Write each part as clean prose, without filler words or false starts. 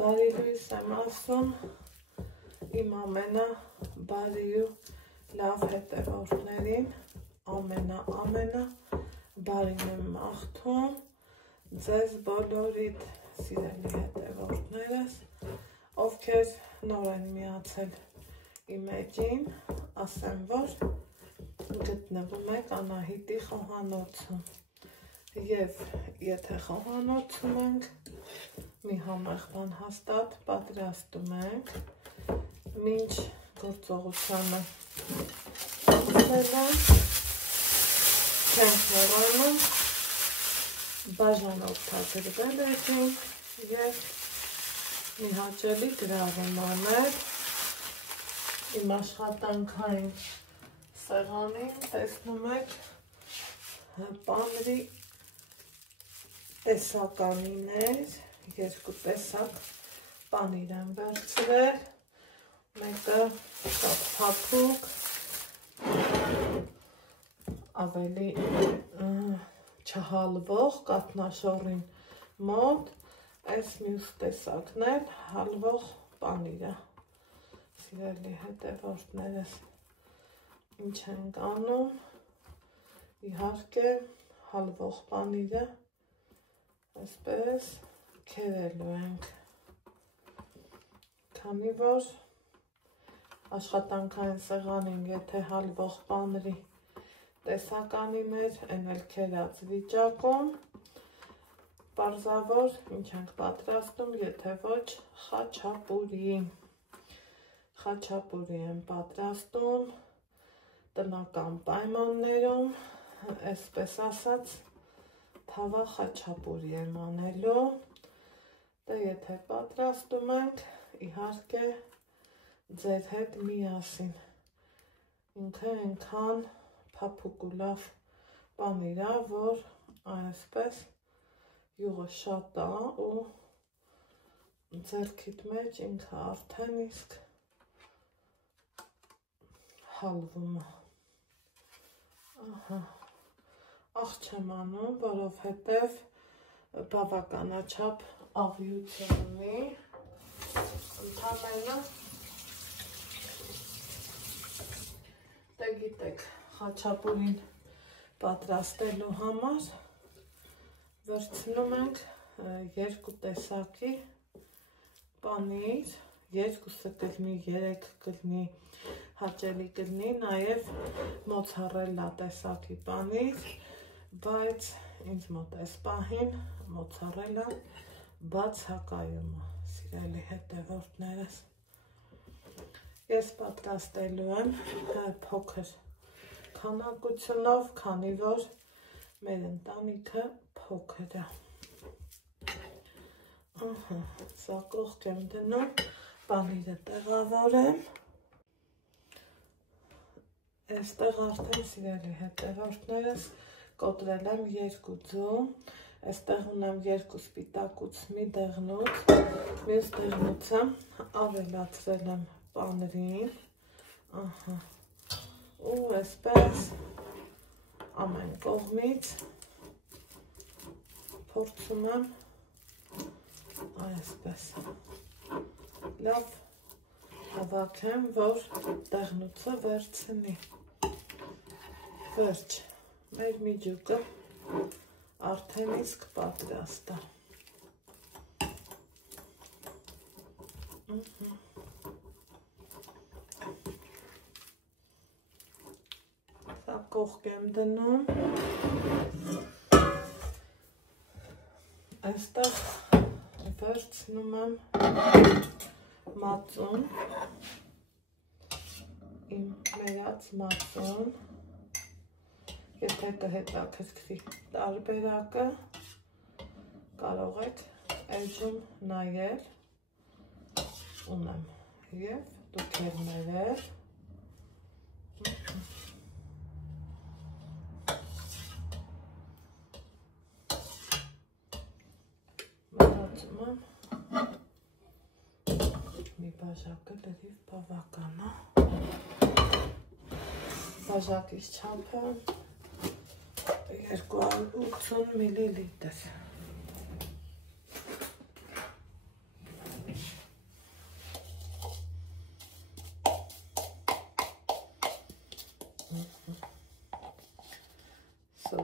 Բարի լույս եմ ասում իմ ամենաբարի ու լավ հետևորդներին, ամենա բարին եմ մաղթում ձեզ բոլորիդ սիրելի հետևորդներս, ովքեր նոր են միացել իմ էջին, ասեմ, որ գտնվում եք Անահիտի խոհանոցում և եթե խոհանոցում ենք, մի համեղ բան հաստատ պատրաստում ենք, մինչ գործողությանը ստելան, չենք մոռանում բաժան օգտագործել էջին և մի հաճելի գրավում անել իմ աշխատանքային սեղանին, տեսնում եք պանրի տեսականիներ, երկու տեսակ պանիր եմ վերցրել, մեկը շատ փափուկ, ավելի չհալվող, կաթնաշոռին մոտ, այս մյուս տեսակն էլ հալվող պանիրը, սիրելի հետևորդներս, ինչ ենք անում, իհարկե հալվող պանիրը այսպես քերելու ենք, քանի որ աշխատանքային սեղանին, եթե հալվող պանրի տեսականին էր, այն էլ քերած վիճակում, պարզավոր ինչ ենք պատրաստում, եթե ոչ խաչապուրի եմ պատրաստում տնական պայմաններում, այսպես ասած, թավա խաչապուրի եմ անելու, դե եթե պատրաստում ենք, իհարկե ձեր հետ միասին, ինքը այնքան փափուկ ու լավ պանիր է, որ այսպես յուղը շատ է ու ձեռքիդ մեջ ինքը արդեն իսկ հալվում է, աղ չեմ անում, որովհետև բավականաչափ աղյություն ունի, ընդամենը, դե գիտեք, խաչապուրին պատրաստելու համար վերցնում ենք երկու տեսակի պանիր, երկուսը կլինի, երեք կլինի, հաճելի կլինի, նաև մոցարելլա տեսակի պանիր, բայց ինձ մոտ այս պահին մոցարելլան բացակայում է, սիրելի հետևորդներս, ես պատրաստելու եմ փոքր քանակությունով, քանի որ մեր ընտանիքը փոքր է, սա կողք եմ դնում, պանիրը տեղավորեմ, այստեղ արդեն սիրելի հետևորդներս կոտրել եմ երկու ձու, այստեղ ունեմ երկու սպիտակուց մի դեղնուց, մյուս դեղնուցը ավելացրել եմ պանրին, ու այսպես ամեն կողմից փորձում եմ այսպես լավ հավաքեմ, որ դեղնուցը վերցնի, վերջ, մեր միջուկը արդեն իսկ պատրաստ է, սա կողք եմ դնում, այստեղ վերցնում եմ մածուն, իմ մերած մածուն, եթե կհետաքրքրի տարբերակը, կարող եք էջում նայել, ունեմ և դուք էլ ներել, մտածում եմ, մի բաժակը լրիվ բավական է, բաժակից չափը 280 միլիլիտր,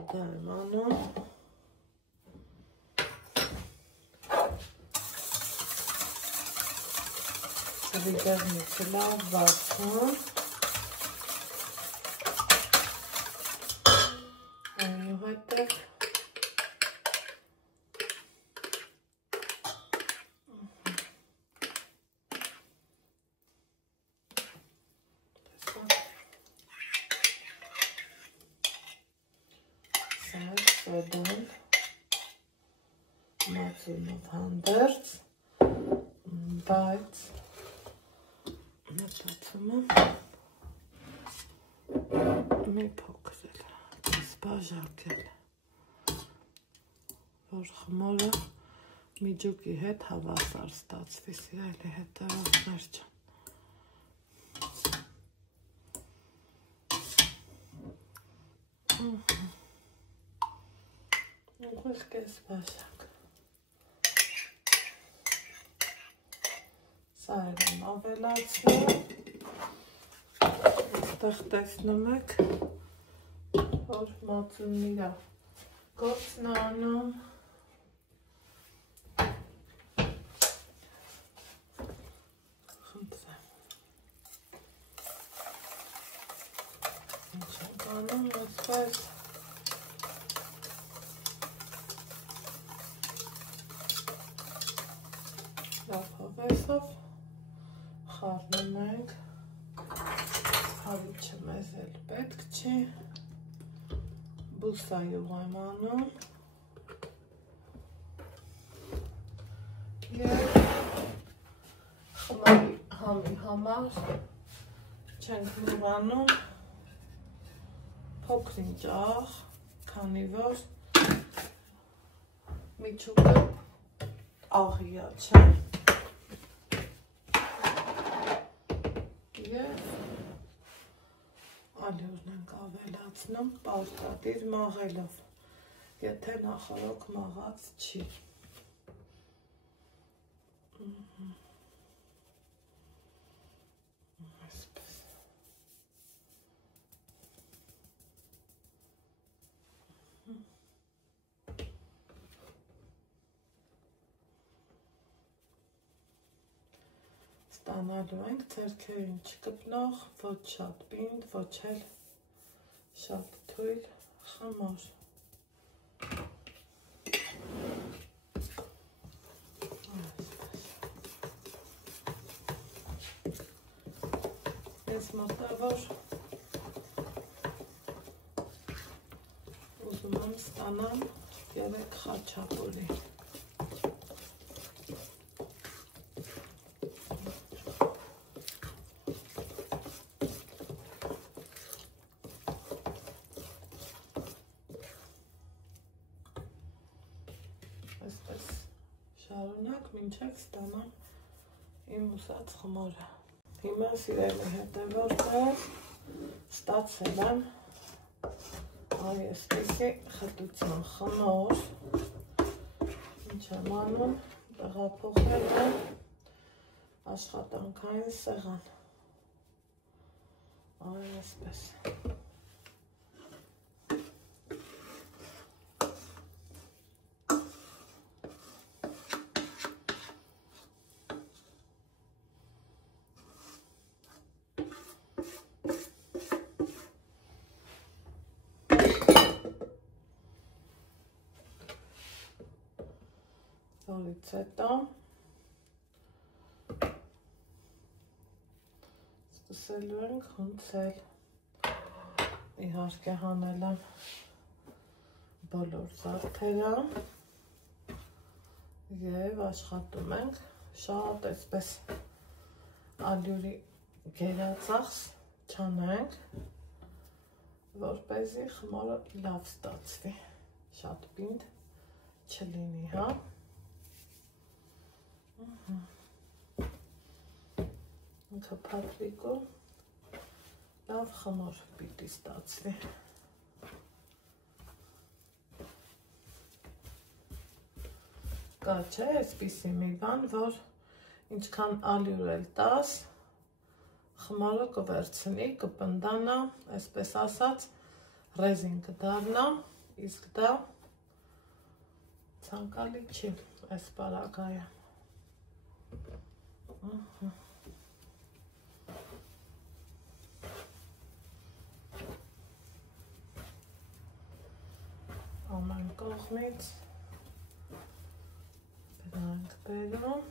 դա եմ անում։ Ծրիգերնիցը լավ վարձում։ Այնուհետև սոդան մածունով հանդերձ, բայց մտածում եմ մի փոքր բաժակել, որ խմորը միջուկի հետ հավասար ստացվի, սիրելի հետևողներ ջան։ Ուղիղ կես բաժակ։ Սա եմ ավելացնում, այստեղ տեսնում եք, որ մածունն իր գործն է անում։ Խնդրեմ։ Ինչ ենք անում, այսպես լավ հավեսով խառնում ենք, հավիչը մեզ էլ պետք չի, բուսայով եմ անում և խմորի համի համար չենք մոռանում փոքրինչ աղ, քանի որ միջուկը աղիա չէ և ալյուրն ենք ավելացնում պարտադիր մաղելով, եթե նախորոք մաղած չի։ Այսպես։ Ստանալու ենք ձեռքերին չկպնող, ոչ շատ պինդ, ոչ էլ շատ թույլ խմոր։ Ես մոտավոր ուզում եմ ստանամ 3 խաչապուրի։ Այսպես շարունակ մինչև ստանամ իմ ուզած խմորը։ Հիմա սիրելի հետևորդներ, ստացել եմ այսպիսի խտության խմոր, ինչ եմ անում, տեղափոխել եմ աշխատանքային սեղան, այսպես։ Որից հետո սկսելու ենք հունցել, իհարկե հանել եմ բոլոր զարդերը և աշխատում ենք շատ այսպես ալյուրի գերածախս չանենք, որպեսզի խմորը լավ ստացվի, շատ պինդ չլինի, հա։ Ինքը փափրիկու լավ խմոր պիտի ստացվի։ Կա չէ, այսպիսի մի բան, որ ինչքան ալյուր էլ տաս, խմորը կվերցնի, կպնդանա, այսպես ասած, ռեզին կդառնա, իսկ դա ցանկալի չի, այս պարագայը։ Ամեն կողմից դրանք բերում։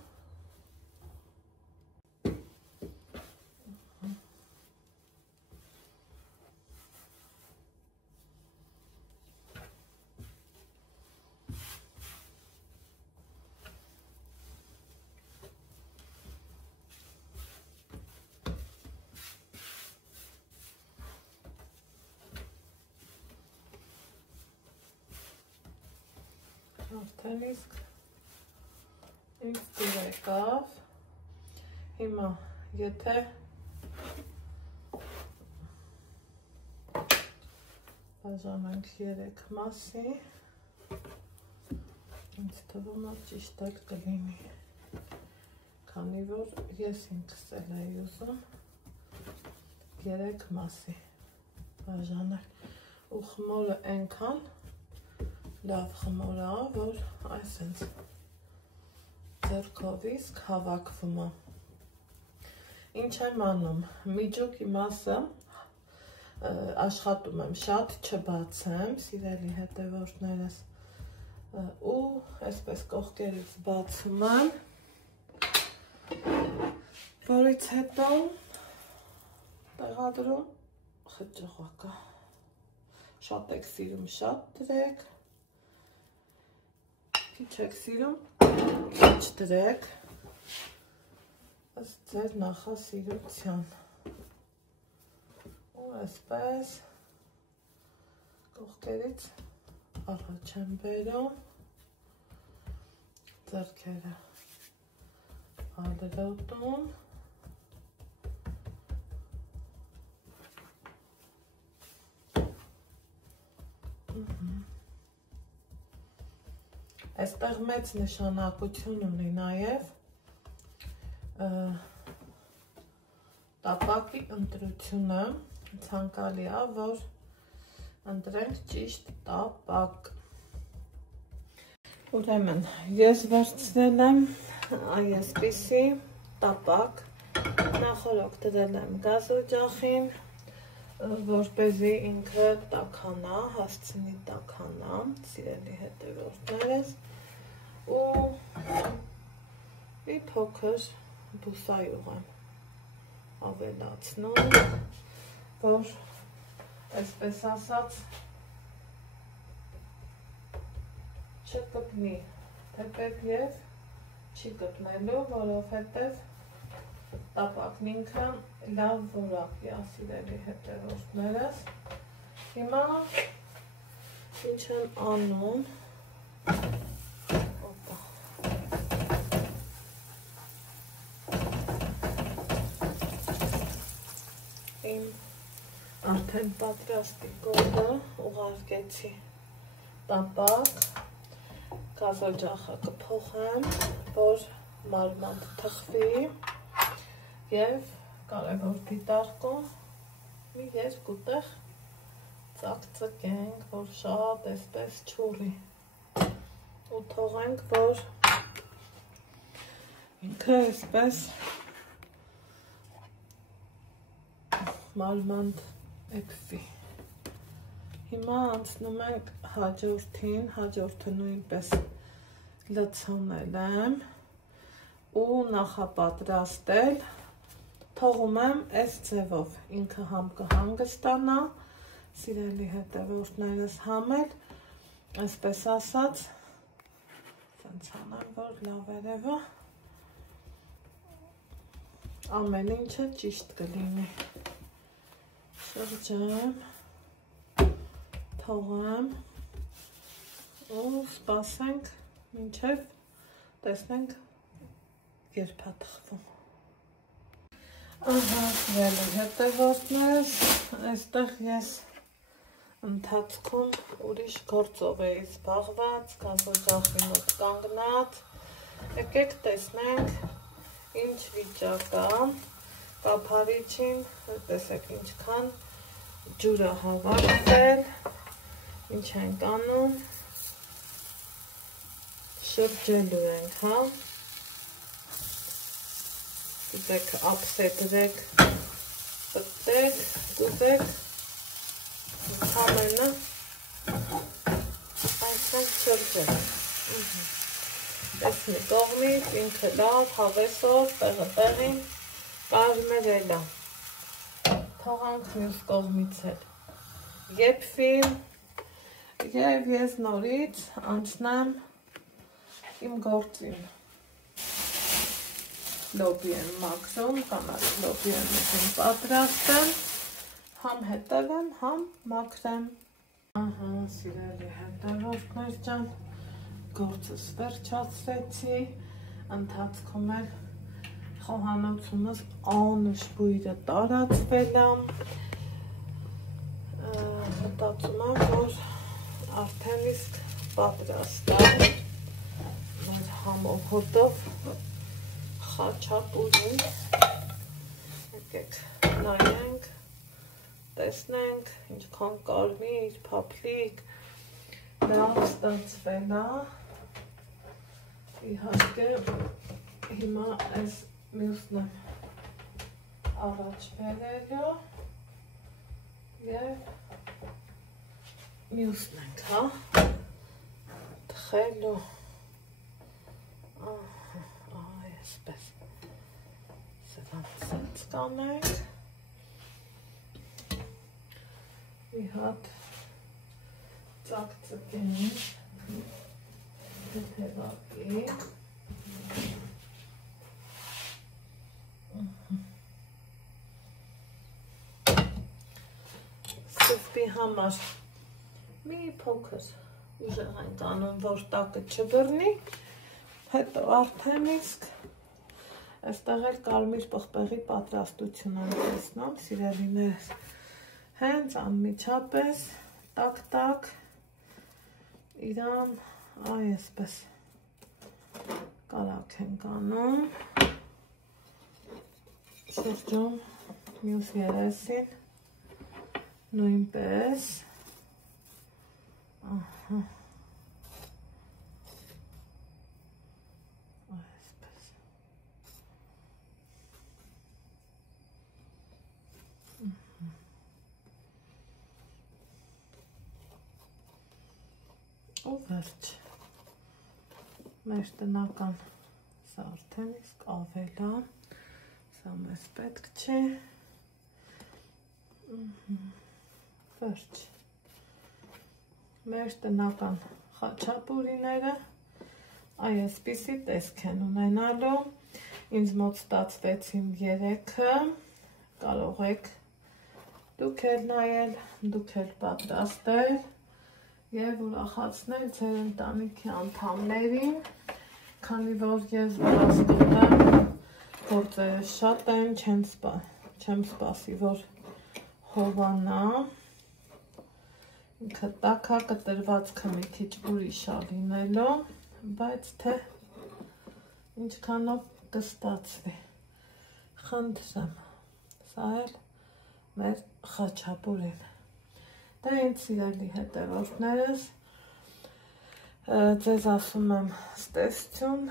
Արդեն իսկ ինձ դուր եկավ, հիմա եթե բաժանենք 3 մասի, ինձ թվում է ճիշտ էլ կլինի, քանի որ ես ինքս էլ էի ուզում 3 մասի բաժանել ու խմորը այնքան լավ խմոր է, որ այսենց ձեռքով իսկ հավաքվում է։ Ինչ եմ անում, միջուկի մասը աշխատում եմ շատ չբացեմ, սիրելի հետևորդներս, ու այսպես կողքերից բացում եմ, որից հետո տեղադրում խճողակը։ Շատ եք սիրում, շատ դրեք, քիչ եք սիրում, քիչ դրեք, ըստ ձեր նախասիրության։ Ու այսպես կողքերից առաջ եմ բերում, ձեռքերը ալրոտում, Այստեղ մեծ նշանակություն ունի նաև տապակի ընտրությունը, ցանկալի է, որ ընտրենք ճիշտ տապակ։ Ուրեմն, ես վերցրել եմ այսպիսի տապակ, նախորդ դրել եմ գազօջախին, որպեսզի ինքը տաքանա, հասցնի տաքանա, սիրելի հետևորդներս, ու մի փոքր բուսայուղ եմ ավելացնում, որ այսպես ասած չկպնի, թեպետ և չի կպնելու, որովհետև տապակն ինքը լավ որակի է, սիրելի հետևորդներս։ Հիմա ինչ եմ անում, իմ արդեն պատրաստի կողը ուղարկեցի տապակ, գազօջախը կփոխեմ, որ մարմանդ թխվի և կարևոր դիտարկում մի 2 տեղ ծակցկենք, որ շատ այսպես չուռի ու թողենք, որ ինքը այսպես մարմանդ էքվի։ Հիմա անցնում ենք հաջորդին, հաջորդը նույնպես լցոնել եմ ու նախապատրաստել, թողում եմ այս ձևով, ինքը համ կհանգստանա, սիրելի հետևորդներս, համ էլ, այսպես ասած, սենց անեմ, որ լավ երևա, ամեն ինչը ճիշտ կլինի։ Շրջեմ, թողեմ ու սպասենք, մինչև տեսնենք երբ է թխվում։ Ահա, սիրելի հետևորդներս, այստեղ ես ընթացքում ուրիշ գործով էի զբաղված, գազօջախի մոտ կանգնած, եկեք տեսնենք ինչ վիճակ է, կափարիչին, տեսեք ինչքան ջուր է հավաքվել, Ինչ ենք անում, շրջելու ենք, հա, կուզեք ափսե դրեք, պտտեք, կուզեք, համենը, այսենք շրջել, տեսնի կողմից, ինքը լավ, հավեսով, տեղը տեղին, կարմեր էլա, թողանք մյուս կողմից էլ, եփվի, և ես նորից անցնեմ իմ գործին, լոբի եմ մաքրում, կանաչ լոբի եմ ուզում պատրաստեմ, համ հետևեմ, համ մաքրեմ, ահա սիրելի հետևորդներ ջան, գործս վերջացրեցի, ընթացքում էլ խոհանոցումս անուշ բույրը տարածվել է, մտածում եմ, որ արդեն իսկ պատրաստ է, մեր համոհոտով խաչապուրին, եկեք նայենք, տեսնենք, ինչքան կարմիր, փափլիկ, լավ ստացվել է, իհարկե հիմա այս մյուսն եմ առաջ բերելու և մյուսն ենք, հա, թխելու, այսպես, սրանցից կանենք, մի հատ ծակծկենի, հետևակի, սուպի համար մի փոքր ուժեղ ենք անում, որ տակը չբռնի, հետո արդեն իսկ այստեղ էլ կարմիր պղպեղի պատրաստություն եմ տեսնում, սիրելիներս, հենց անմիջապես, տակ-տակ, իրան, այսպես կարակ ենք անում, շրջում մյուս երեսին, նույնպես, ահա, այսպես, ու վերջ, մեր տնական սա արդեն իսկ ավելա, սա մեզ պետք չի, վերջ, մեր տնական խաչապուրիները այսպիսի տեսք են ունենալու, ինձ մոտ ստացվեցին 3-ը, կարող եք դուք էլ նայել, դուք էլ պատրաստել և ուրախացնել ձեր ընտանիքի անդամներին, քանի որ ես վրաստում եմ, գործերը շատ են, չեմ սպասի, որ հովանա, ինքը տակա կտրվածքը մի քիչ ուրիշ ա լինելու, բայց թե ինչքանով կստացվի, խնդրեմ, սա էլ մեր խաչապուրին, դա ինձ սիրելի հետևորդներս, ձեզ ասում եմ ստեսություն,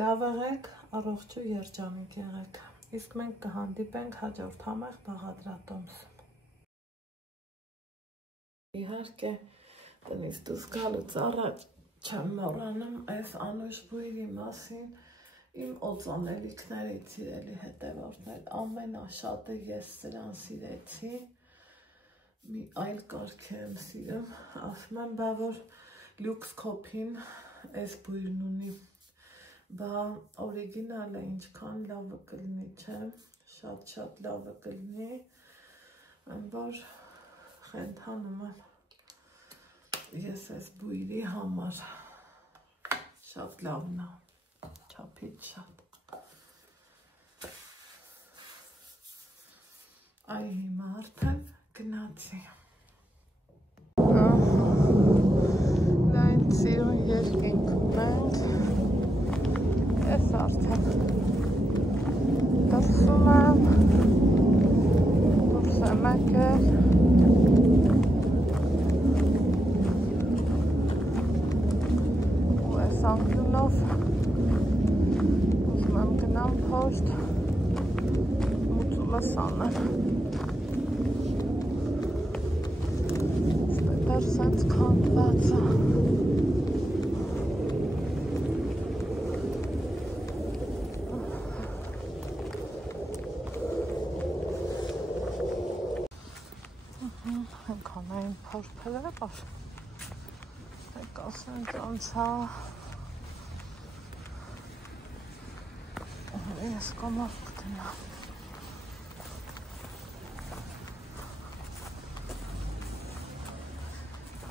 լավ եղեք, առողջ ու երջանիկ եղեք, իսկ մենք կհանդիպենք հաջորդ համեղ բաղադրատոմսում։ Իհարկե, տնից դուրս գալուց առաջ չեմ մոռանում այս անուշ բույրի մասին իմ օծանելիքներից սիրելի հետևորդներ, ամենաշատը ես սրան սիրեցի, մի այլ կարգ եմ սիրում, ասում եմ, բա որ լյուքս կոփին այս բույրն ունի, բա օրիգինալը ինչքան լավը կլինի, չէ, շատ լավը կլինի, այն որ խենթանում եմ ես այս բույրի համար, շատ լավն է, չափից շատ, այ հիմա արդեն գնացի, դա ինձ սիրուն երկինքում ենք, ես արդեն դրսում եմ, դուրս եմ եկել, Ալով ուզում եմ գնամ փոշտ մուծումը սանեմ դեր սենց քանդված է Հենքանային փորփել է բար Եկ ասենք անցա Ես կոմով կտնա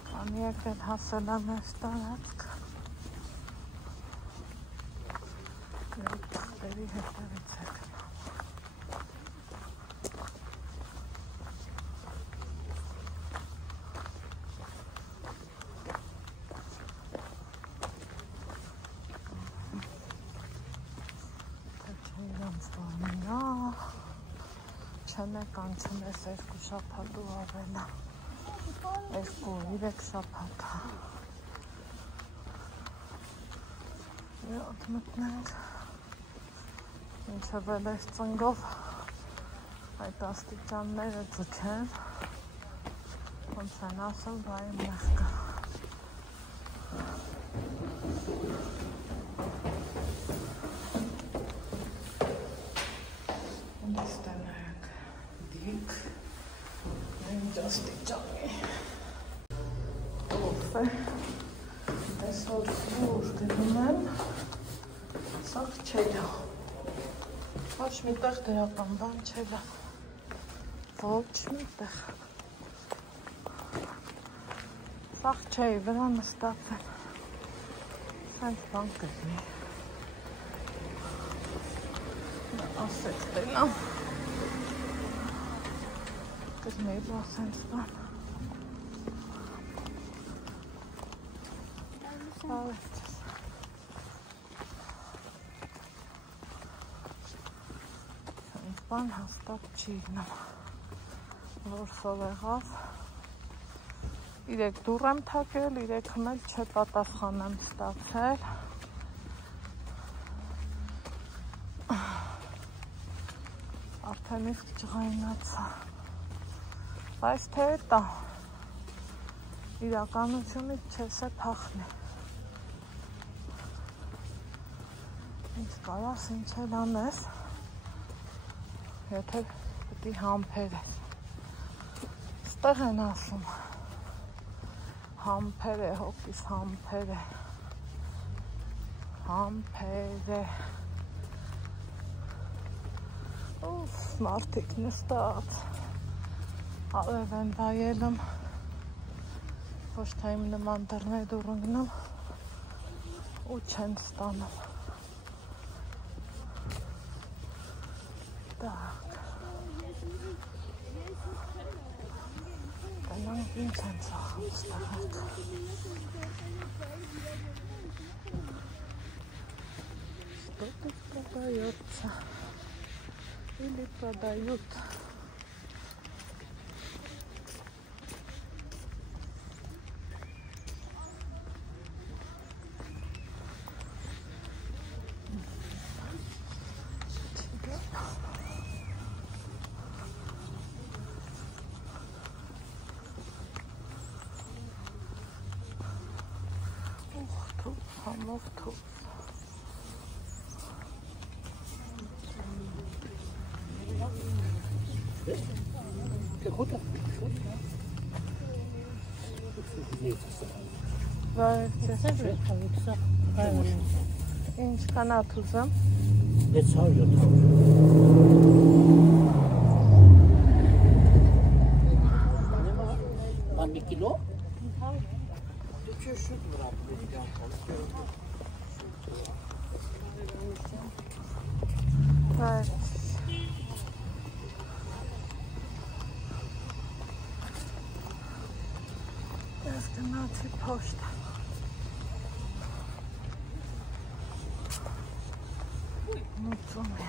Կանի եկել հասել եմ ես տարածք Գրիպտերի հետևից է գնամ Չեմ եք անցում ես երկու շաբաթ ու ավելա երկու, 3 շաբաթ մի հատ մտնենք ինչև էլ ես ծնգով այդ աստիճանները ձգեն ոնց են ասում վայ մեղկա Աստիճանի Ով է Այսօր ուր գնում եմ Սաղ չելա Ոչ մի տեղ դրական բան չելա Ոչ մի տեղ Սաղ չէի վրա նստացել Սենց բան կզնի Ասեք տենամ Կզնեի ասենց բան Ավեստես Սենց բան հաստատ չի գնամ Որ սով եղավ 3 դուռ եմ թակել 3-ում էլ չպատասխան եմ ստացել Արդեն իսկ ջղայնացա Բայց թե էտա իրականությունից չես է փախնի Ինչ կարաս ինչ էլ անես Եթե պտի համպեր ես Ստեղ են ասում Համպեր է, հոպիս համպեր է Համպեր է Ուֆ, մարդիկ նստած Ալև են վայելում, ոչ թե իմ նման դռներ դուռ ընգնում ու չեն ստանում Տակ Կանանք ինձ են ծախում ստաղակ Что тут продается? Или продают? Համով թուվ Ինչ կանատ ուզեմ 600-700 Բան մի կիլո? Դու չի շուտ վրա Ես գնացի փոշտ Մուծում է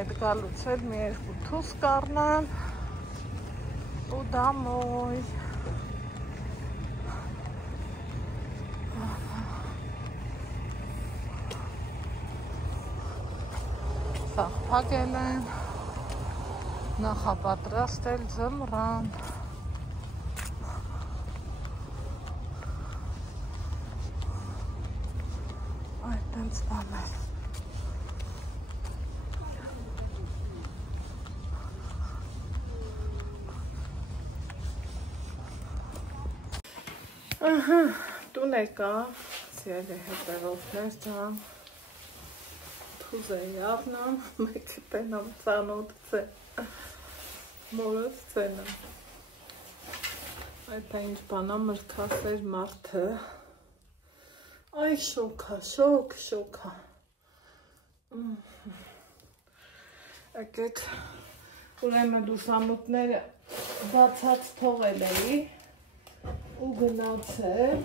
հետ գալուց էլ մի երկու թուս կառնեմ ու դամոյ։ Սաղ փակել են, նախապատրաստել ձմռան։ Այդ տենց բաներ։ Տուն եկա, սիրելի հետևորդներ ջան, թուզ էի առնում, մեկը տենամ ծանոթ ցե, մորոց ցենամ։ Այդ ինչ բանա մրգասեր մարդը, այ շոքա, շոքա։ Եկեք, ուրեմն լուսամուտները բացած թողել էի ու գնացել։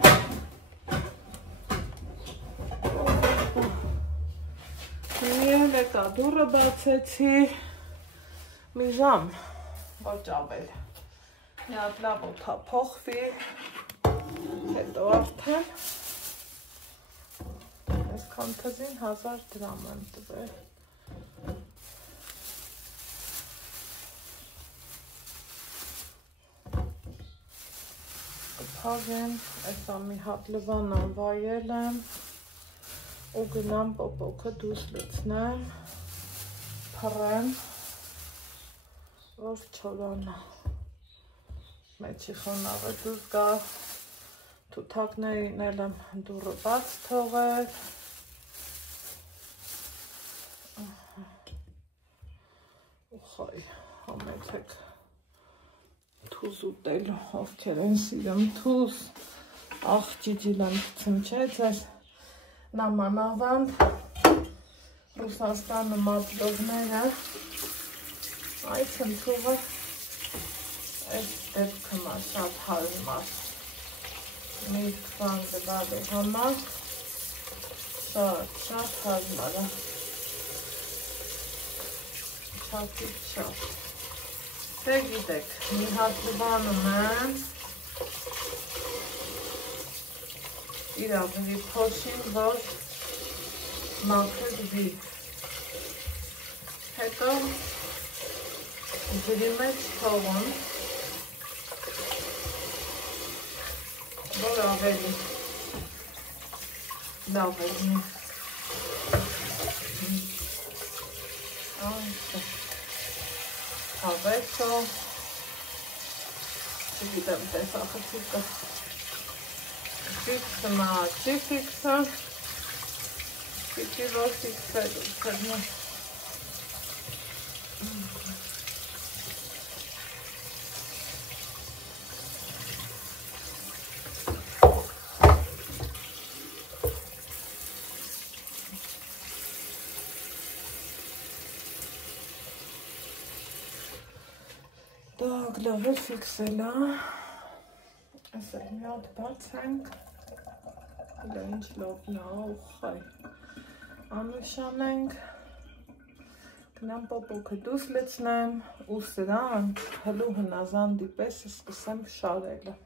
Միել եկա դուռը բացեցի, մի ժամ, ոչ ավել, մի հատ լավ օդա փոխվի, հետո արդեն, այսքան թզին 1000 դրամ եմ տվել։ Կփաղեմ, այսա մի հատ լվանան վայել եմ, ու գնամ պոպոքը դուս լցնեմ, փռեմ, որ չորանա, մեջի խոնավը դուս գա, թութակներին էլ եմ դուռը բաց թողել, ու խայ, համեցեք թուզ ուտելու, ովքեր են սիրում թուզ, աղջիջիլ եմ գցում չէ, ձեր նամանավանդ, Ռուսաստանը մատլովները, այդ ընթուղը այս դեպքմա շատ հարմար, միրգ բան գտալու համար, շատ հարմար է, շատ, դե գիտեք, մի հատ լվանում եմ, իրավունի փոշին, որ մաքրը գվի, հետո ջրի մեջ թողում, որ ավելի լավ ելնի, հավեցո, չգիտեմ տեսախցիկը, ֆիքսը մա, չի ֆիքսը, պիտի որ ֆիքսել ու կրնի։ Так, լավ է ֆիքսելա, այս էլ մի հատ բացենք, ինչ լովնա ու խայ, անուշանենք, գնամ պոպոքը դուս լցնեմ ու սրան հլու հնազանդի պես սկսեմ շարելը։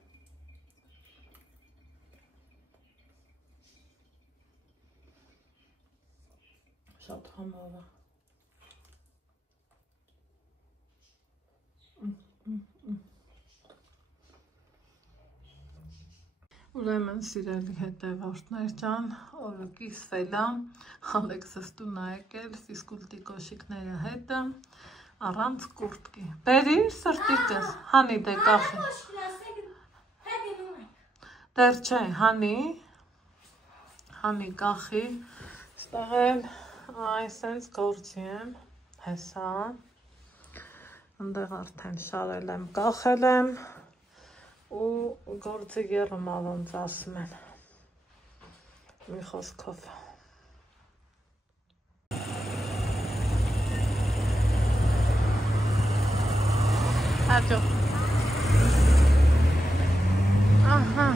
Շատ համով է։ Ուրեմն սիրելի հետևորդներ ջան, օրը կիսվել է, Ալեքսս տուն է եկել ֆիզկուլտի կոշիկները հետը, առանց կուրտկի։ Բերիր սրտիկս, հանի դե կախի։ Դեր չէ, հանի կախի, ստեղ էլ այսենց գործի եմ, հեսա, ընդեղ արդեն շարել եմ, կախել եմ, ու գործի գերմա ոնց ասում են, մի խոսքով։ Հաջող։ Ահա։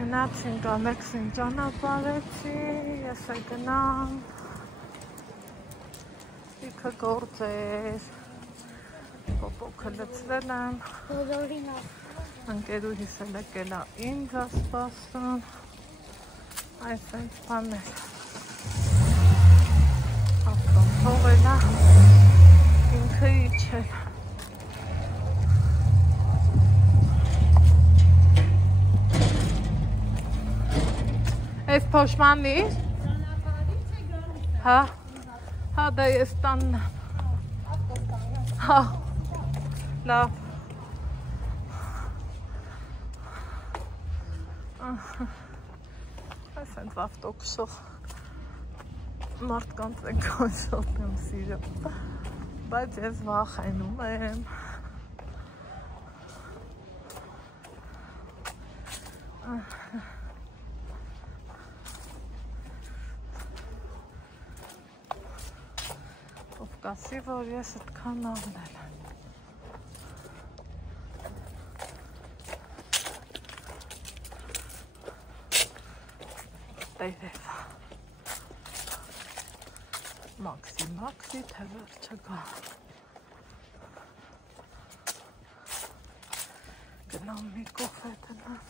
Գնացինք Ալեքսին ճանապարհեցի, ես է գնամ, լիքը գործեր, պոպոքը լցրել եմ, ընկերուհիս էլ եկել է ինձ ասպասում, այսպես բաներ, ավտոն թողել է, ինքը իջել։ Այս փոշմանից? Հա, հա դա ես տաննեմ, հա, լավ, այս հենց ավտոքսող մարդկանց ենք անշոտ եմ սիրում, բայց ես վախենում եմ, կասի, որ ես այդքան ավնել եմ։ Տերև։ Մաքսի, թե վերջը գա։ Գնամ մի կոֆե տնեմ,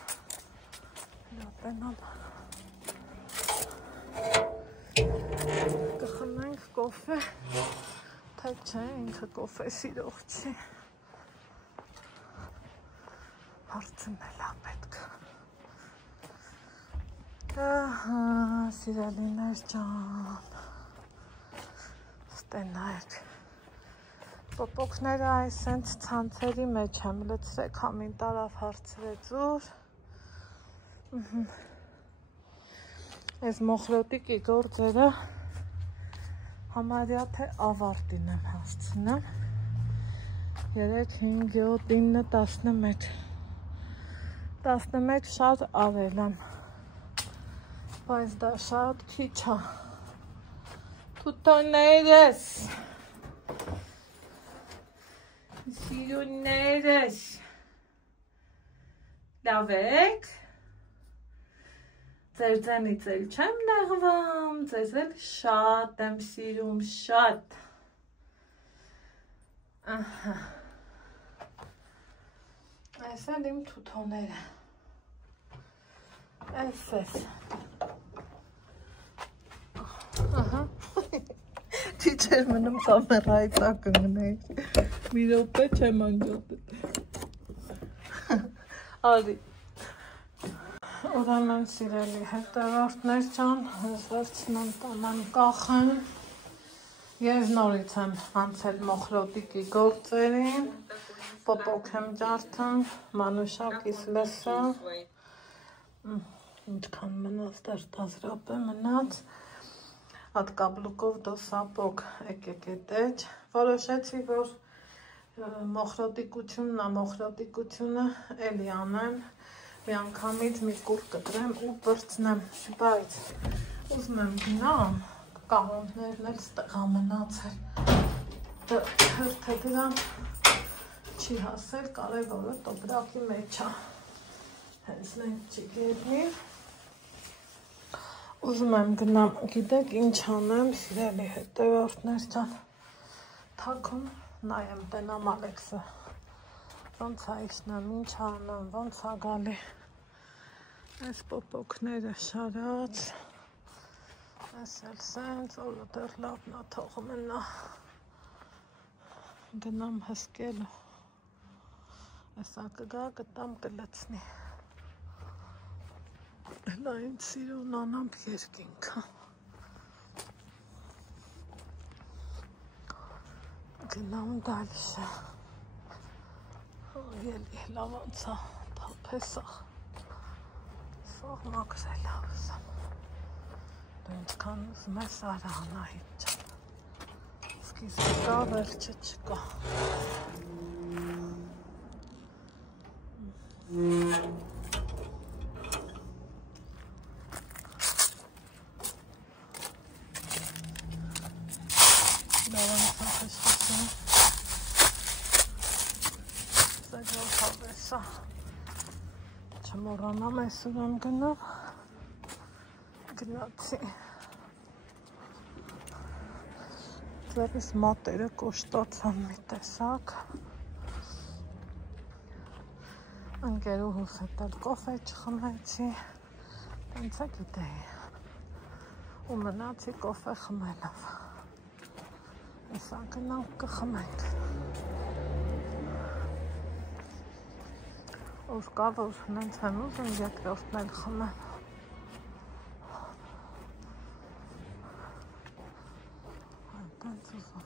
լատենամ։ Կխմենք կոֆե, թե չէ ինքը կոֆե սիրող չի, հարցնել է պետք։ Ահա, սիրալիներ ջան, ստենայք, պոպոքները այս հենց ցանցերի մեջ եմ լցրեք, համին տարավ հարցրեց ուր, այս մոխրոտիկի գործերը համարյա թե ավարտին եմ հասցնեմ, 3, 5, 7, 9, 11 շատ ավել եմ, բայց դա շատ քիչ է, թութոներս, սիրուններս, լավ եք, ձեր ձենից էլ չեմ նեղվում, ձեզ էլ շատ եմ սիրում, շատ, ահա, այս էլ իմ թութոները, այս ես, ահա, չի չեր մնում կամերայից ակնգնեիր, մի ռոպե չեմ անջոտել, արի, ուրեմն սիրելի հետևորդներ ջան, ես վերցնեմ տանեմ կախեմ և նորից եմ անցել մոխրոտիկի գործերին, պոպոք եմ ջարդում, մանուշակիս լսում, ինչքան մնաց 10 րոպե մնաց, հատկաբլուկով դոսապոկ եկեկետեջ, որոշեցի, որ մոխրոտիկությունը էլի անեմ, մի անգամից մի կուր կտրեմ ու բրցնեմ, բայց ուզում եմ գնամ, կաղոնտներն էլ ստեղա մնացել, հրթե դրան չի հասել, կարևորը տոպրակի մեջ է, հենց նենք չի գետնի, ուզում եմ գնամ, գիտեք ինչ անեմ, սիրելի հետևորդներ ջան, թաքում նայեմ տենամ Ալեքսը, ոնց է իջնեմ, ինչ անեմ, ոնց է գալի, այս պոպոքները շարած, այս էլ սենց, օրը դեռ լավն է թող մնա, գնամ հսկելու, այսա կգա գտամ կլցնի, հլա ինձ սիրուն անամբ երկինքը, գնամ դալիշը, Ելի լավանցա, թափեսախ, սող մաքրել ավզամ, դու ինչքան ուզում ես արա Անահիտ ջան, սկիզբը կա, վերջը չկա, լավանցա խշտասում, Սա չմոռանամ այսօր եմ գնացի Ձերիս մատերը կոշտացան մի տեսակ ընկերուհուս հետ էլ կոֆե չխմեցի տենց է գիտեի ու մնացի կոֆե խմելով հեսա գնանք կխմենք ուր կա որ հենց եմ ուզում երկրորդն էլ խմեմ տենց ուզում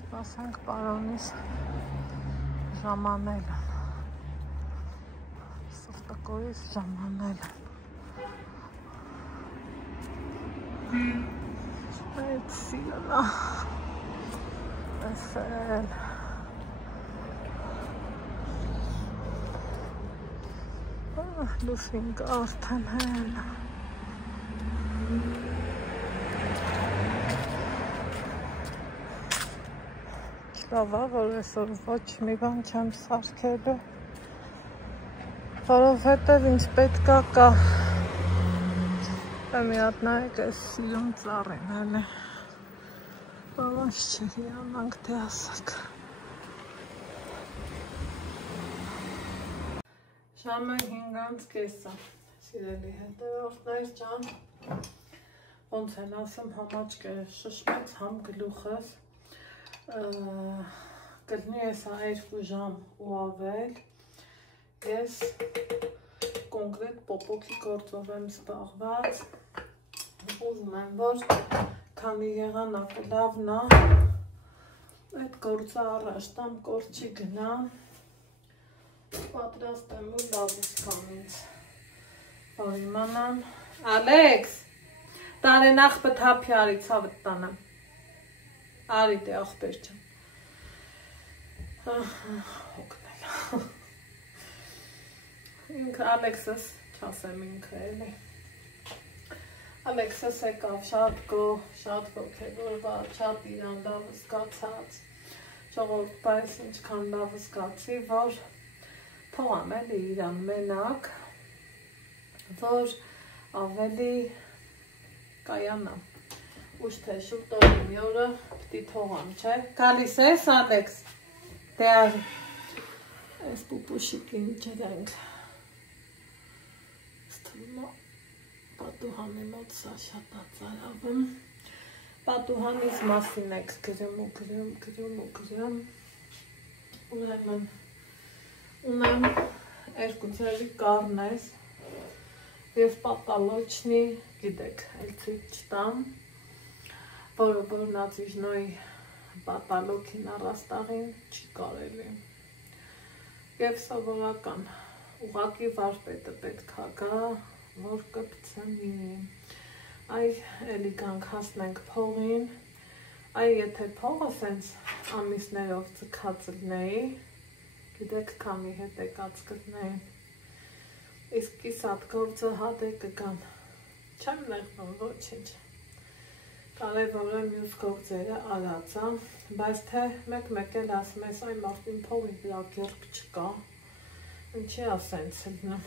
Սպասենք պարոնիս ժամանել են Սրտակոյից ժամանել են Այդ սիրնա Էսել Լուսին կարթեն հեն Լավ է, որ այսօր ոչ մի բան չեմ սարքելու որովհետև ինչ պետքա կա մի հատ նայեք այս սիրուն ծառին էլի բավանց չէ հիանանք թե ասակ Ժամը 5:30 սիրելի հետևորդներ ջան ոնց են ասում համաճկը շշմեց համ գլուխս կլինի հեսա 2 ժամ ու ավել ես կոնկրետ պոպոքի գործով եմ զբաղված ուզում եմ որ քանի եղանակը լավն է այդ գործը առաջ տամ կորչի գնա պատրաստ եմ ու լավից կամ ինձ որ իմանամ Ալեքս տարենախ պթափի արի ցավդ տանեմ Արի դե ախպեր չեմ հոգնել ինքը Ալեքսս չասեմ ինքը էլի Ալեքսս եկավ շատ գոհ, շատ ոգևորված, շատ իրան լավ զգացած ժողովուրդ բայց ինչքան լավ զգացի որ թողամ էլի իրան մենակ որ ավելի կայանա ուշ թե շուտ մի օրը պիտի թողամ, չէ։ Գալիս ես, Ալեքս։ Դե արի։ Այս պուպուշիկին ջրենք։ Ստվիմա պատուհանի մոտ սա շատ ածարավը։ Պատուհանից մասին եք գրում ու գրում։ Ուրեմն ունեմ երկու ձևի կառնես և պատալոչնի, գիտեք, էլցիկ չտամ որը նացիժնոյի պատալոքին առաստաղին չի կարելի և սովորական ուղակի վարպետը պետք հագա, որ կպցնի այ էլի գանք հասնենք փողին այ եթե փողը սենց ամիսներով ձգած լնեի գիտեք քամի հետ եկած կտնեին իսկ կիսատ գործը հատ է կգան չեմ նեղվում ոչինչ կարևորը մյուս գործերը արածա, բայց թե մեկ էլ ասում ես այ մարդին փողի վրա գերկ չկա, ինչի ասենց լնեմ։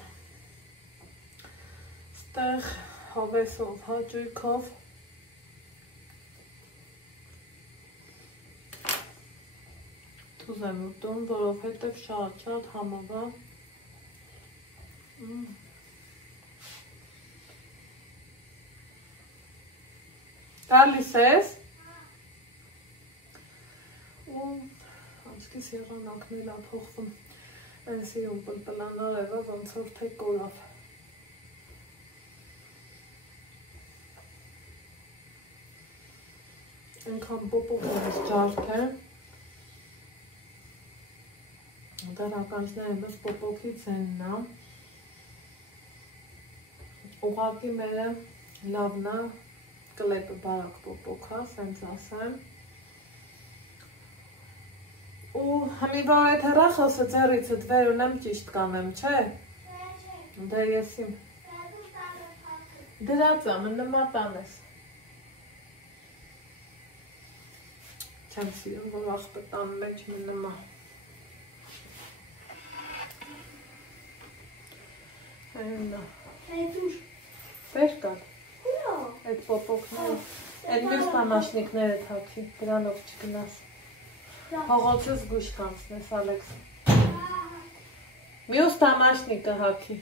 Ստեղ հավեսով, հաճույքով թուզ եմ ուտում, որովհետև շատ համով է։ Գալիս ես ու անցքիս եղանակն էլ փոխվում Սիրուն պլպլանարևը ոնց որ թե կորավ Ենքան պոպոքից ջարդ է դարականչները մս պոպոքից են նա ուղղակի մերը լավն է կլեպը բարակ պոպոքա, սենց ասեմ ու հմի որ այդ հեռախոսը ձեռիցդ վեր ունեմ ճիշտ կանեմ, չէ? Դե ես իմ դրած եմ, նմատան ես չեմ սիրում, որ աղպտան մեջ մի նմա Այնա Բեր կար։ Այդ պոպոկները, այդ մյուս տամաշնիկները թաքի, դրանով չգնաս։ Հողոցս գուշ կանցնես, Ալեքս։ Մյուս տամաշնիկը հաքի։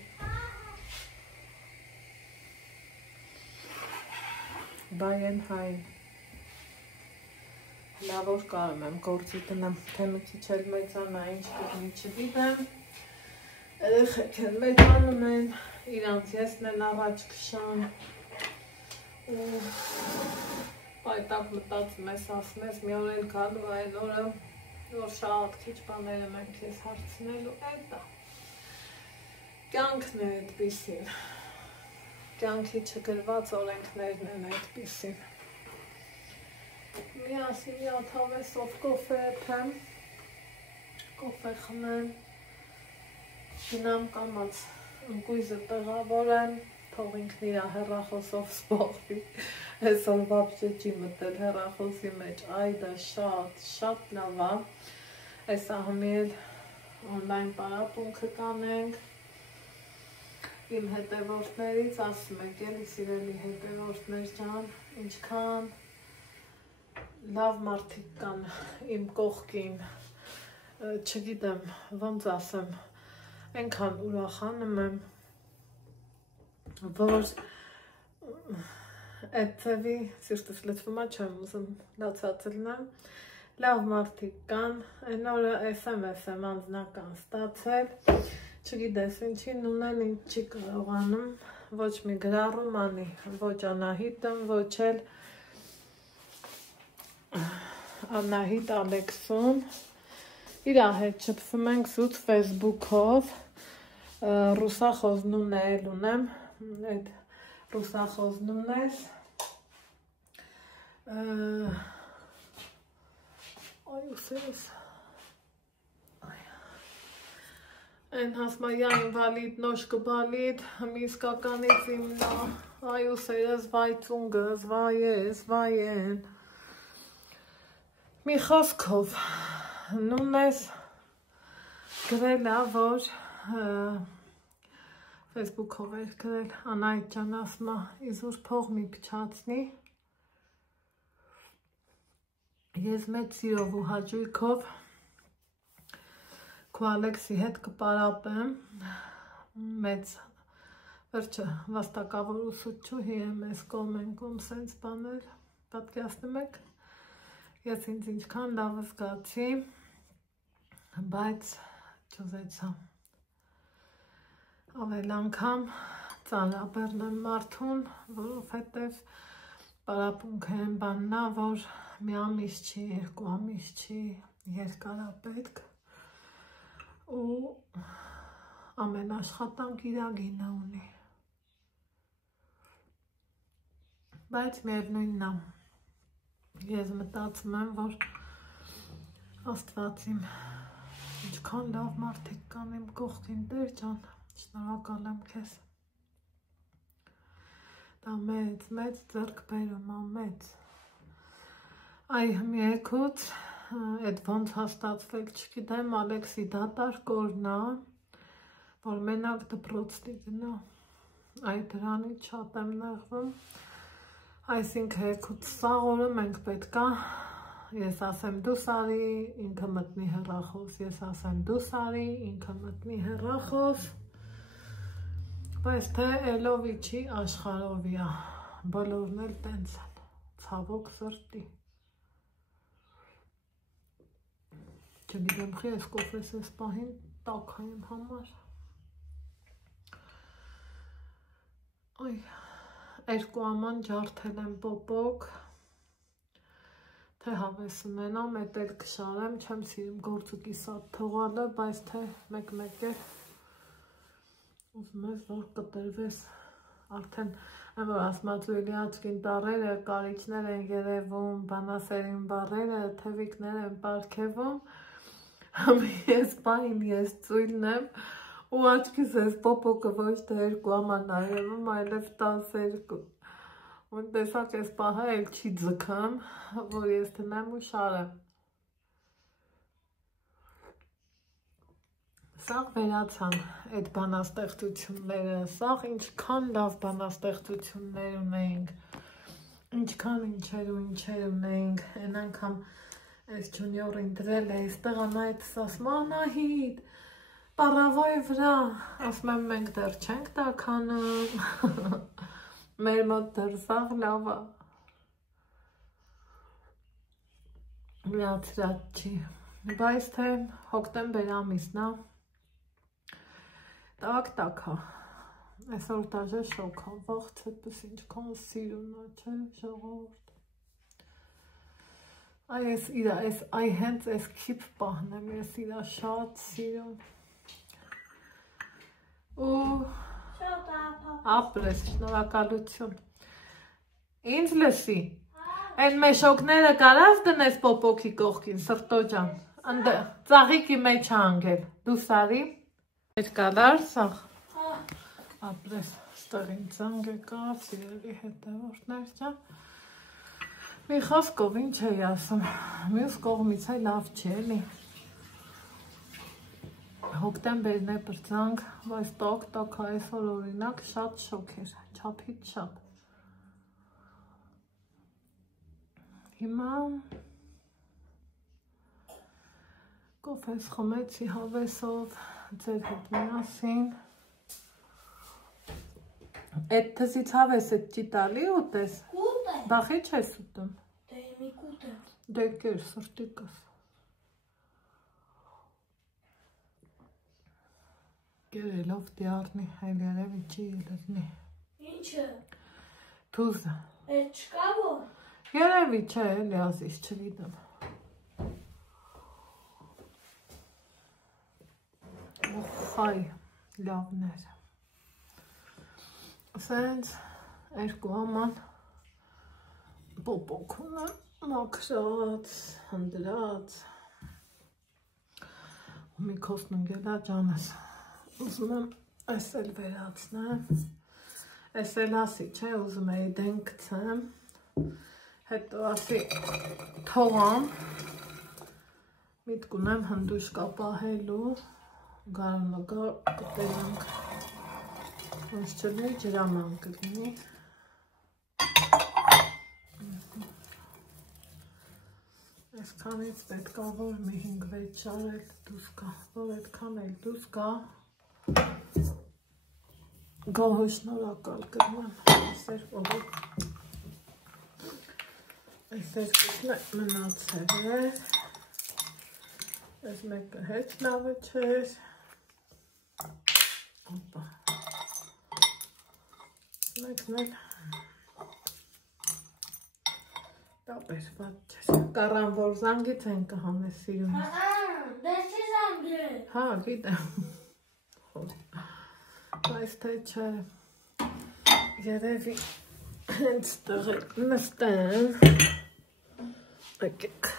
Բայեն հայն։ Լավ որ կարում եմ գործի տնեմ, թե մի քիչ էլ մեծանա, ինչ կգնի չգիտեմ։ Երեխեք էլ մեծանում են, իրանց եսն էլ առաջ քշան։ Ու պայտակ մտածում ես, ասում ես, մի օր էլ գալու այն օրը, որ շատ քիչ բաներ եմ քեզ հարցնելու, էտա։ Կյանքն է այդպիսին։ Կյանքի չգրված օրենքներն են այդպիսին։ Միասին մի աթավեսով կոֆե եփեմ, կոֆե խմեմ, գնամ կամաց ընկույզը տեղավորեմ, թող ինքն իր հեռախոսով սպողվի, այսօր վաբշե չի մտել հեռախոսի մեջ, այ դա շատ լավ է, այս ահմի էլ օնլայն պարապունքը կանենք, իմ հետևորդներից ասում եք էլի սիրելի հետևորդներ ջան, ինչքան լավ մարդիկ կան իմ կողքին, չգիտեմ, ոնց ասեմ, այնքան ուրախանում եմ, որ այդ ձևի սիրտս լցվում է, չեմ ուզում լացածելնեմ, լավ մարդիկ կան, այն օրը SMS եմ անձնական ստացել, չգիտես ինչին ունեն ինչ չի կարողանում, ոչ մի գրառում անի, ոչ Անահիտն, ոչ էլ Անահիտ Ալեքսուն, իրա հետ շփվում ենք զուտ Facebook-ով, ռուսախոզնուն էլ ունեմ, այդ ռուսախոզնուն ես, այ ուսերս, այն հասմայա ինվալիդ, նոշկը բալիդ, միսկականից իմնա, այ ուսերս, վայ ծունգս, վայ են, մի խոսքով, նույնպես գրել է, որ Facebook-ով էր գրել, Անահիտ ջան ասում է, իզուր փող մի փչացնի, ես մեծ սիրով ու հաճույքով քո Ալեքսի հետ կպարապեմ, մեծ վերջը վաստակավոր ուսուցչուհի եմ, ես կոմ սենց բաներ, պատկերացնում եք, ես ինձ ինչքան լավ զգացի, բայց չուզեցա, ավել անգամ ծանրաբեռնեմ մարդուն, որովհետև պարապունք են բաննա, որ մի ամիս չի, երկու ամիս չի, երկար է պետք ու ամեն աշխատանք իր գինը ունի, բայց միևնույնն է, ես մտածում եմ, որ Աստված իմ ինչքան լավ մարդիկ կան իմ կողքին, Տեր ջան, շնորհակալ եմ քեզ, դա մեծ ձեռքբերում է, մեծ, այ մի եկուց, այդ ոնց հաստատվել չգիտեմ, Ալեքսի դատարկ օրն է, որ մենակ դպրոցի գնա, այ դրանից շատ եմ նեղվում, այսինքն եկուց սաղ օրը մենք պետք է, ես ասեմ դու սարի, ինքը մտնի հեռախոս, ես ասեմ դու սարի, ինքը մտնի հեռախոս, բայց թե էլովի չի, աշխարհովի է, բոլորն էլ տենց են, ցավոք սրտի, չգիտեմ խի ես կոֆես ես պահին տաք եմ համար, այ, երկու աման ջարդել եմ պոպոկ, թե հավես ունենամ, էտ էլ կշարեմ, չեմ սիրում գործը կիսատ թողալը, բայց թե մեկ էլ ուզում ես, որ կտրվես, արդեն որ ասմացույլի աչքին տարերը, կարիչներ են երևում, բանասերին բարերը, թևիկներ են պարգևում, ես պային ես ծույլն եմ, ու աչքիս ես պոպոկը ոչ թե երկու աման նայևում, այլև 12, ու տեսակ ես պահա էլ չի ձգամ, որ ես տնեմ ու շարեմ, Սաղ վերացան այդ բանաստեղծությունները, սաղ ինչքան լավ բանաստեղծություններ ունեինք, ինչքան ինչեր ունեինք, են անգամ այս ջունիորին դրել է, այստեղ անայդ ասում Անահիտ, պարավոյ վրա, ասում եմ մենք դեռ չենք տաքանում, մեր մոտ դեռ սաղ լավ է, լացրած չի, բայց թե հոկտեմբեր ամիսն է, տակ է, այսօր դաժե շոք է, վաղցետ պես ինչքան սիրուն է, չէ, ժողովուրդ։ Այ հենց այս քիպ պահն եմ, ես իրա շատ սիրում։ Ու ապրես, շնորհակալություն։ Ինձ լսի, այն մեշոկները կարաս դնես պոպոքի կողքին, սրտոջան, ծաղիկի մեջ անգել, դու սարի, այդ կալար սաղ, ապրես, ստեղին ծանգ եկա, սիրելի հետևորդներ ճան, մի խոսքով ինչ էի ասում, մյուս կողմից է լավ չի էլի, հոկտեմբերն է պրծանք, բայց տոք այսօր օրինակ շատ շոք էր, չափից չափ, հիմա կոֆես խմեցի հավեսով, ձեր հետ միասին, այդ թզից հավես էդ չի տալի ուտես, բախի չես ուտում, դե կեր սրտիկս, կերելով դիարնի, հայլ երևի չի ելրնի, Ինչը, թուզը, էդ չկա որ, երևի չէ էլի ազիս չվիտեմ, խայ լավներ, սենց երկու աման պոպոքուն է, մաքրած, հնդրած, ու մի քոսն ընգելա ճանս, ուզում եմ այս էլ վերացնեմ, այս էլ ասի չէ, ուզում էի դեն գցեմ, հետո ասի թողամ, միտք ունեմ հնդուշկա պահելու, գարնագար կտերանք, ոնց չլի ջրաման կլինի, այսքանից պետք է որ մի 5-6 շար էլ դուս կա, որ այդքան էլ դուս կա, գոհը շնորհակալ կրնեմ, այս երկուսն է մնացել էր, այս մեկը հետ լավը չեր, Опа. Մեկն էլ տապեր վատ չես, կարան որ զանգից են կհանես սիրում ես։ Դες չի զանգել։ Հա, գիտեմ։ Բայց թե չէ, երևի հենց տղեր նստեն, եկեք։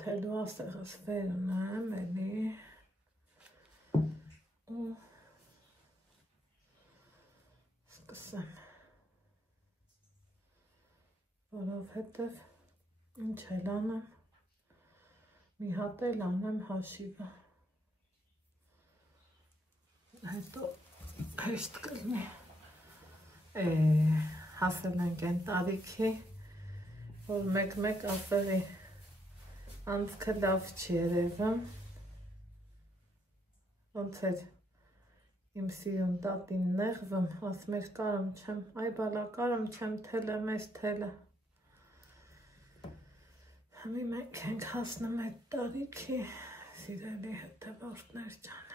Թելու ասեղս վեր ունեմ, էլի, ու սկսեմ, որովհետև ինչ էլ անեմ, մի հատ էլ անեմ հաշիվը, հետո հեշտ կլինի, հասել ենք են տարիքի, որ մեկ ասեղի անցքը լավ չի երևում, ոնց էր իմ սիրուն տատին նեղվում, ասում էր կարում չեմ, այ բալա կարում չեմ թելը, մեզ թելը, համի մենք ենք հասնում այդ տարիքի, սիրելի հետևորդներ ջան,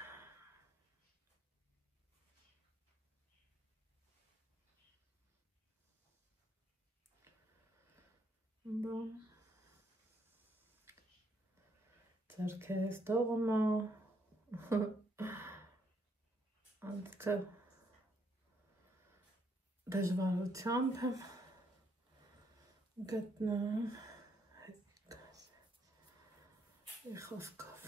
բոմ, ձեռքերս դողմա, անցքը դժվարությամբ եմ գտնում, մի խոսքով,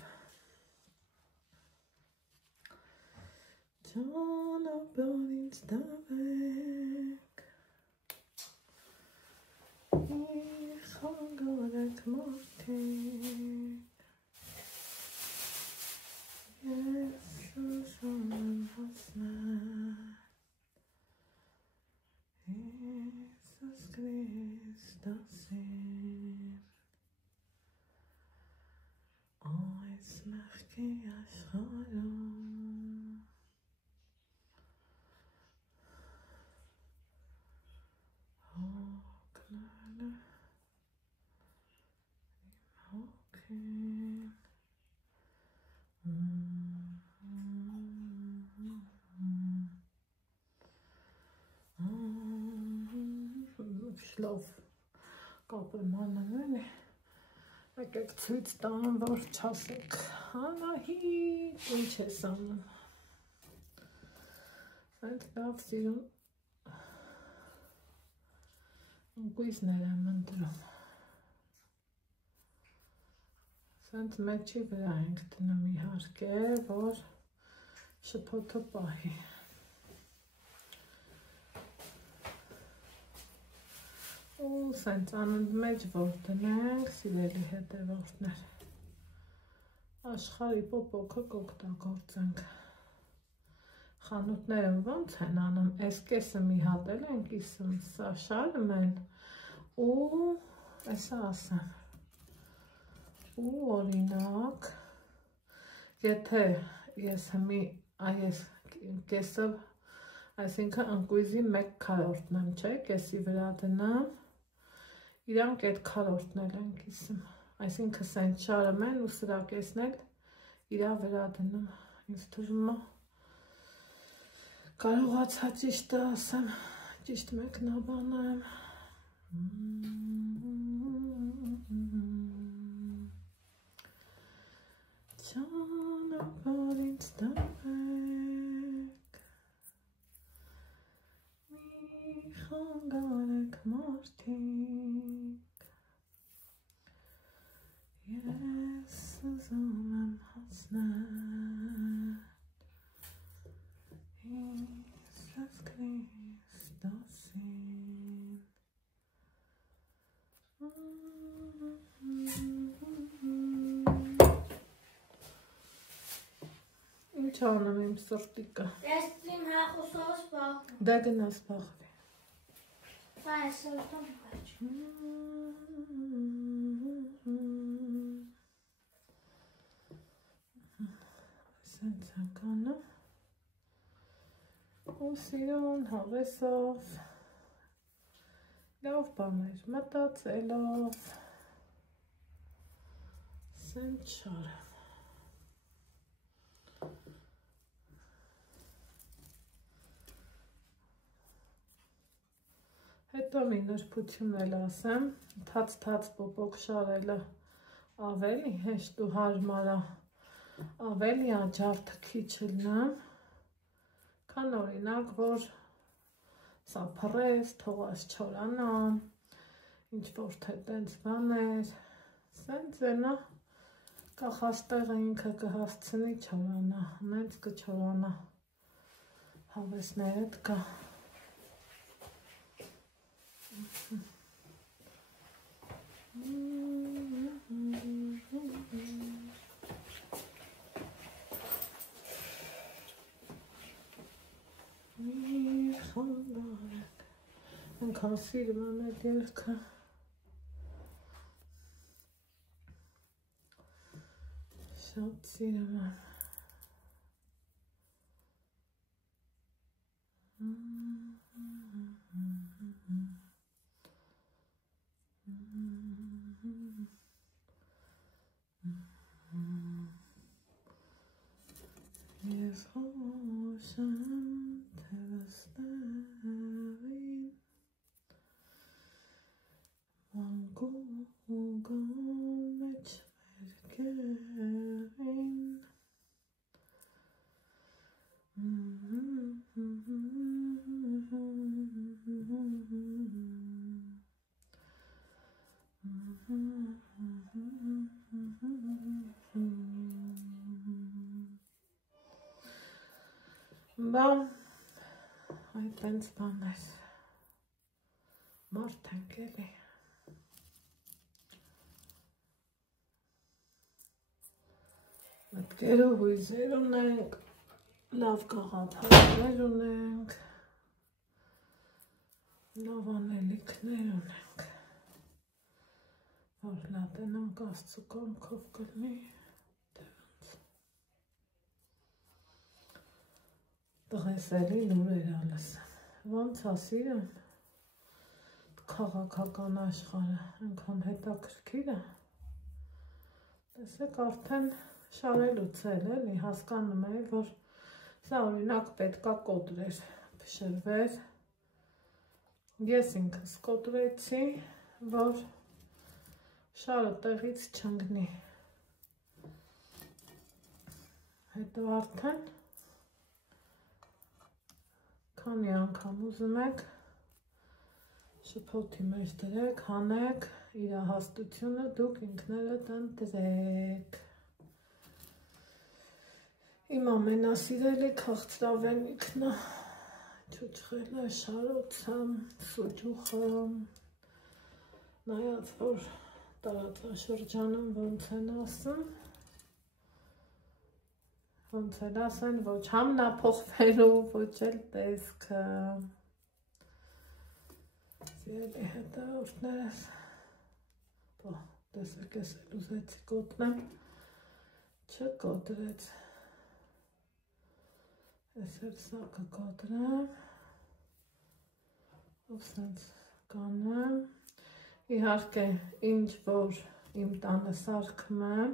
ճանապարհ ինձ տվեք, մի խանգարեք մարդիկ, Jesus Christus oes mechgi aschalom Hoklala Hokin Schlaf Kapel manne եկեք ցույց տամ որ չասեք Անահիտ ինչ ես անում Այդ լավ սիրուն ընկույզներ եմ ընտրում Սենց մեջի վրա ենք դնում իհարկե որ շփոթը պահի ու սենց անունդ մեջ որ դնենք սիրելի հետևորդներ աշխարհի պոպոքը կօգտագործենք խանութները ոնց են անում այս կեսը մի հատ ենք իսում սա շարում են ու այսա ասեմ ու օրինակ եթե ես հիմի այս կեսը այսինքն ընկույզի 1/4-ն եմ չէ կեսի վրա դնամ Իրանք այդ քառորդն էլ են կիսում, այսինքն սենց շարում են ու սրա կեսն էլ իրա վրա դնում, ինձ թվում է կարողացա ճիշտը ասեմ, ճիշտ մեկնաբանեմ Ճանապարհ ինձ տվեք, մի խանգարեք մարդիկ Ես ուզում եմ հասնել Հիսուս Քրիստոսին Ինչ անում իմ սրտիկը Ես իմ հախուսով սպաղվում Դա գնա սպաղվի Դա ես սրտում խաչ Սենց ականը ու սիրուն հավեսով լավ բաներ մտածելով սենց շարեմ Հետո մի նրբություն էլ ասեմ, թաց պոպոկ շարելը ավելի հեշտ ու հարմար է, ավելի աջարդը քիչ լնամ, քան օրինակ, որ սա փռես, թողած չորանամ, ինչ-որ թե տենց բաներ, սենց ենա, կախաստեղը ինքը կհասցնի չորանա, նենց կչորանա, հավեսներդ կա Անկան սիրում եմ այդ երգը Շատ սիրում եմ Ես հոսեմ թվստավին Մանկուգա մեջ մերկերին Բան, այդ տենց բաներ, մարդ ենք էլի, մտքերով հույզեր ունենք, լավ գաղափարներ ունենք, լավ անելիքներ ունենք, որ լատենանք Աստծու կամքով կլինի, տղես էլի լուրեր ալսեմ, ոնց ասիրեմ, քաղաքական աշխարհը այնքան հետաքրքիր է, տեսեք արդեն շարելուց էլի, հասկանում եմ, որ սա օրինակ պետքա կոտրեր, փշրվեր, ես ինքս կոտրեցի, որ շարը տեղից չընկնի, հետո արդեն քանի անգամ ուզում եք շփոթի մեջ դրեք, հանեք, իր հաստությունը դուք ինքներդ ընտրեք։ Իմ ամենասիրելի քաղցրավենիքն է, չուչխելը, շարոցը, սուջուխը, նայած որ տարածաշրջանում ոնց են ասում, ոնց են ասեն, ոչ համնափոխվելու, ոչ էլ տեսքը, սիրելի հետևորդներս, տեսեք ես էլ ուզեցի կոտրեմ, չկոտրեց, ես էլ սա կկոտրեմ, ով սենց կանեմ, իհարկե ինչ որ իմ տանը սարքում եմ,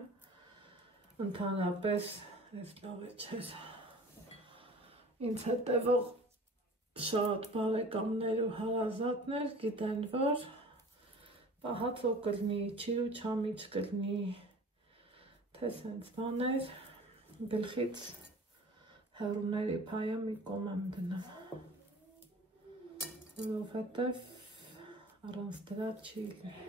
ընդհանրապես ես լավ է չեր, ինձ հետևող շատ բարեկամներ ու հարազատներ գիտեն, որ պահածո կլնի, չիրու չամիչ կլնի, թե սենց բաներ, գլխից հեռուների փայը մի կողմ եմ դնում, որովհետև առանց դրա չի լինի։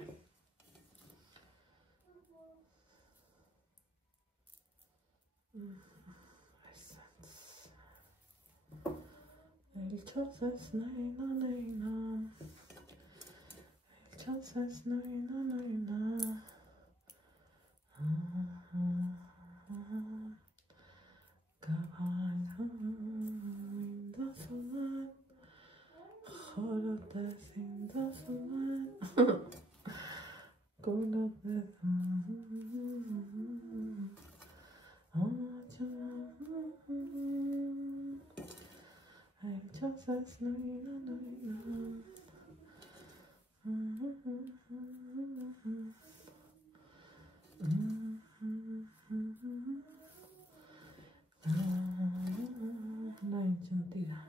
Էլ չասես նայնա նայնա, էլ չասես նայնա նայնա, գավան ինձ ասում են, խորոտես ինձ ասում են, գունատես էլ չասես նայնա նայնա, նայն չնտիրա,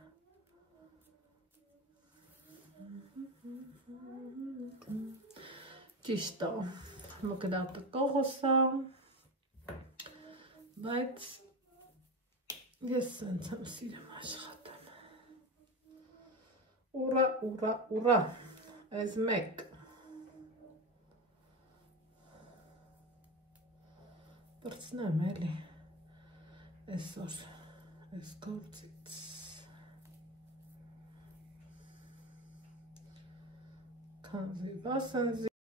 ճիշտ է, մկրատը կողոսա, բայց ես սենց եմ սիրեմ աշխատեմ, ուրա, ուրա, ուրա, այս մեկ, պրծնեմ էլի, այսօր, այս գործից, քանզի վասնզի,